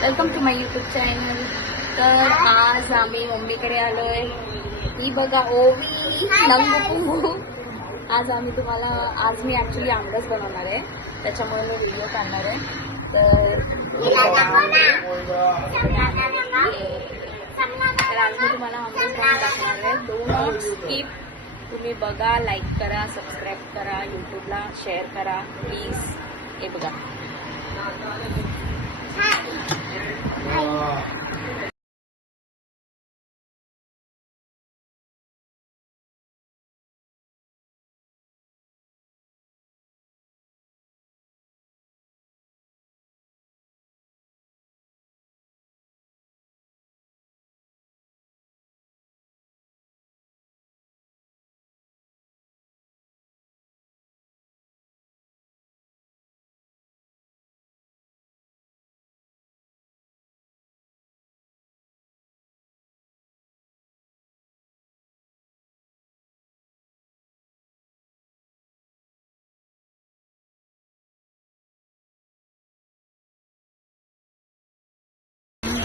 Welcome to my YouTube channel. तर आज आम्ही मम्मीकडे आलोय. ही बघा ओवी नंगू. आज मी ॲक्च्युली आमरस बनवणार आहे, त्याच्यामुळे मी व्हिडिओ काढणार आहे. तर आज मी तुम्हाला आमरस बनवून दाखवणार आहे. Do not skip. तुम्ही बघा, लाईक करा, सबस्क्राईब करा, यूट्यूबला शेअर करा प्लीज. हे बघा.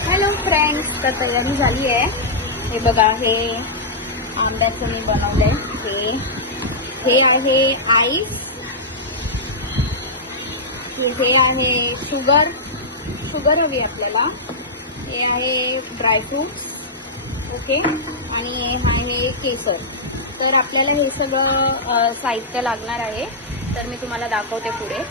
हॅलो फ्रेंड्स, तर तयारी झाली आहे. हे बघा, हे आंब्याचं मी बनवलंय. हे आहे आईस, हे आहे शुगर हवी आपल्याला. हे आहे ड्रायफ्रूट्स, ओके, आणि हे आहे केसर. तर आपल्याला हे सगळं साहित्य लागणार आहे, तर मी तुम्हाला दाखवते पुढे.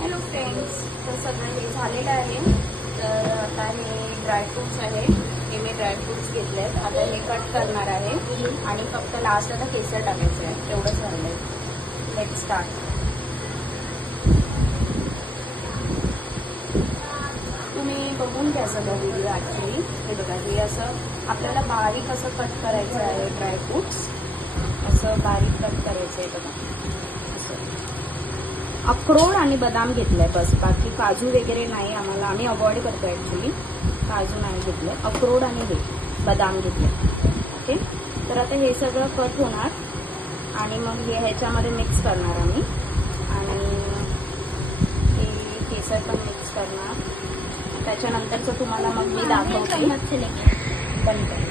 हॅलो फ्रेंड्स, तर सगळं हे झालेलं आहे. तर आता हे ड्रायफ्रूट्स आहे, हे मी ड्रायफ्रूट्स घेतले आहेत. आता हे कट करणार आहे आणि फक्त लास्ट आता केसर टाकायचं आहे, एवढंच झालं आहे. Let start. तुम्ही बघून घ्या सगळं व्हिडिओ. ॲक्च्युली हे बघा, हे असं आपल्याला बारीक असं कट करायचं आहे. ड्रायफ्रूट्स असं बारीक कट करायचं आहे. बघा, अक्रोड आणि बदाम घेतलंय बस, बाकी काजू वगैरे नाही. आम्ही अवॉइड करतो ॲक्च्युली, काजू नाही घेतलं. अक्रोड आणि हे बदाम घेतले, ओके. तर आता हे सगळं कट होणार आणि मग हे ह्याच्यामध्ये मिक्स करणार आम्ही, आणि हे केसर पण मिक्स करणार. त्याच्यानंतरचं तुम्हाला मग मी दाखवते. बंद.